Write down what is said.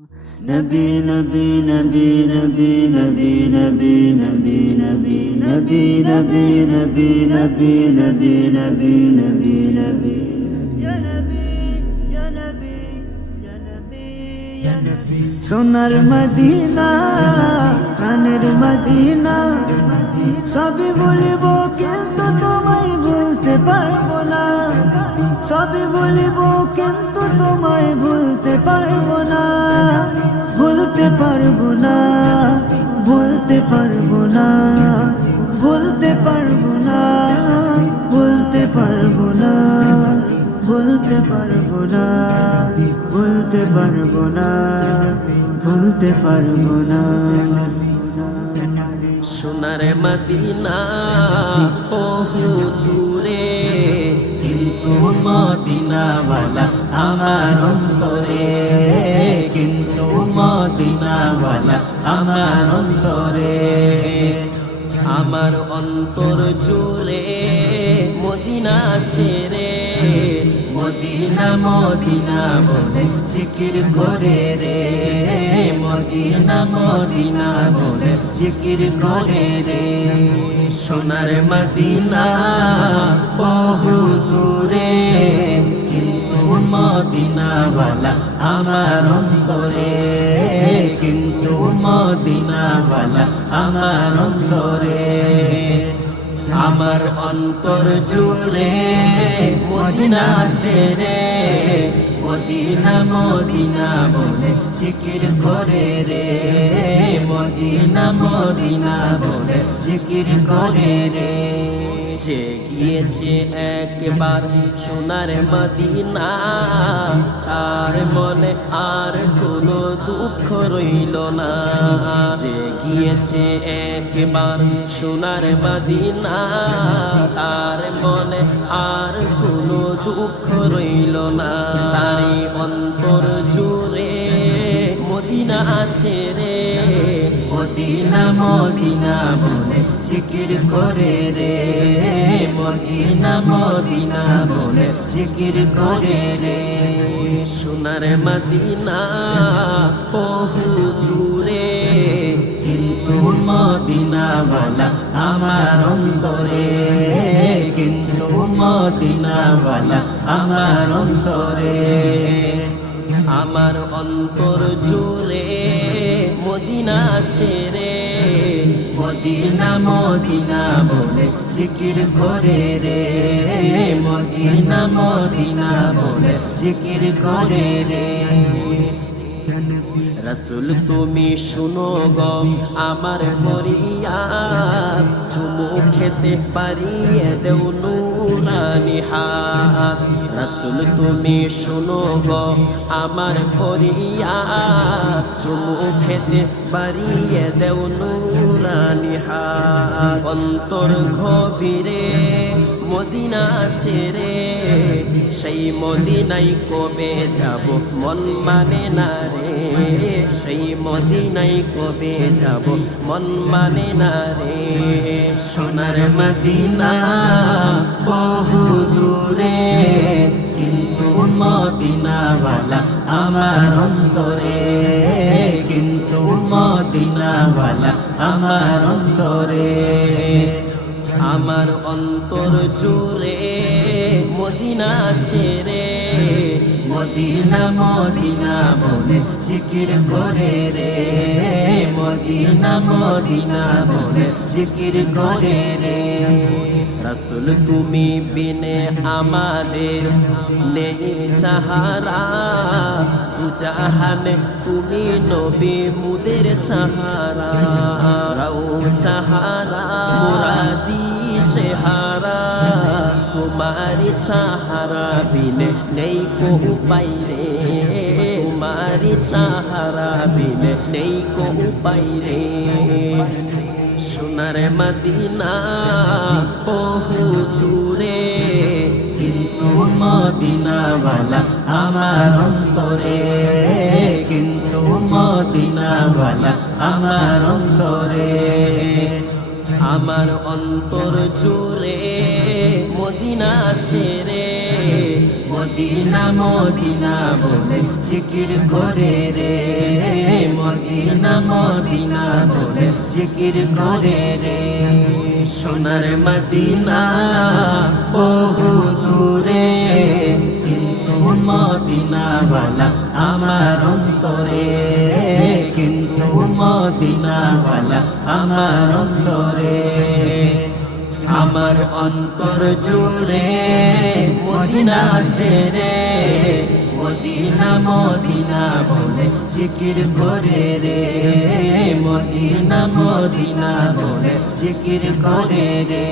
নবী নবী নবী নবী নবী নবী নবী নবী নবী নবী নবী নবী নবী নবী নবী নবী ইয়া নবী ইয়া নবী ইয়া নবী ইয়া নবী সোনার মদিনা প্রাণের মদিনা সবই বলিব কিন্তু তোমায় বলতে পারবো না সবই বলিব কিন্তু তোমায় বলতে পারবো না বলতে পারবো না বলতে পারবো না বলতে পারবো না বলতে পারবো না বলতে পারবো না বলতে পারবো না বলতে পারবো না সোনার মদিনা বহু দূরে কিন্তু মদিনাওয়ালা আমার অন্তরে কিন্তু মদিনাওয়ালা আমার অন্তরে আমার অন্তর জুড়ে মদিনা ছেড়ে মদিনা মদিনা বলে জিকির করে রে মদিনা মদিনা বলে জিকির করে রে সোনার মদিনা বহু দূরে কিন্তু মদিনাওয়ালা আমার অন্তরে কিন্তু মদিনাওয়ালা আমার অন্তরে আমার অন্তর জুড়ে মদিনা ছেড়ে মদিনা মদিনা বলে জিকির করে রে মদিনা মদিনা বলে জিকির করে রে যে গিয়েছে একবার সোনার মদিনা তার মনে আর কোনো দুঃখ রইল না যে গিয়েছে একবার সোনার মদিনা তার মনে আর কোনো দুঃখ রইল না তারই অন্তর জুড়ে মদিনা আছে রে মদিনা মদিনা বলে জিকির করে রে মদিনা মদিনা বলে জিকির করে রে সোনার মদিনা বহু দূরে কিন্তু মদিনাওয়ালা আমার অন্তরে কিন্তু মদিনাওয়ালা আমার অন্তরে আমার অন্তর জুড়ে মদিনা ছেড়ে মদিনা মদিনা বলে জিকির করে রে মদিনা মদিনা বলে জিকির করে রে রসুল তুমি শুনো গো আমার ফরিয়াদ চুমু খেতে পারিয়ে দেও নুরানি হাত রসুল তুমি শুনো গো আমার ফরিয়াদ চুমু খেতে পারিয়ে দেও নুরানি হাত অন্তর গভীরে মদিনা ছেড়ে সেই মদিনাই কবে যাব মন মানে না রে সেই মদিনাই কবে যাব মন মানে না রে সোনার মদিনা বহু দূরে কিন্তু মদিনাওয়ালা আমার অন্তরে কিন্তু মদিনাওয়ালা আমার অন্তরে আমার অন্তর জুড়ে মদিনা ছেড়ে মদিনা মদিনা বলে জিকির করে রে মদিনা মদিনা বলে জিকির করে রে রসুল তুমি বিনে আমাদের নেই চাহারা জাহানে তুমি নবী মুদের চাহারা রাও চাহারা মুরাদি সেহারা তোমারি চাহারা বিনে নেই কহু পাইরে তোমারি চাহারা বিনে নেই কহু পাইরে সোনার মদিনা বহু দূরে কিন্তু মদিনাওয়ালা আমার অন্তরে কিন্তু মদিনাওয়ালা আমার অন্তরে আমার অন্তর জুড়ে মদিনা ছেড়ে মদিনা মদিনা বলে জিকির করে রে মদিনা মদিনা বলে জিকির করে রে সোনার মদিনা বহু দূরে কিন্তু মদিনাওয়ালা আমার অন্তরে কিন্তু মদিনাওয়ালা আমার অন্তরে আমার অন্তর জুড়ে মদিনা ছেড়ে মদিনা মদিনা বলে জিকির করে রে মদিনা মদিনা বলে জিকির করে রে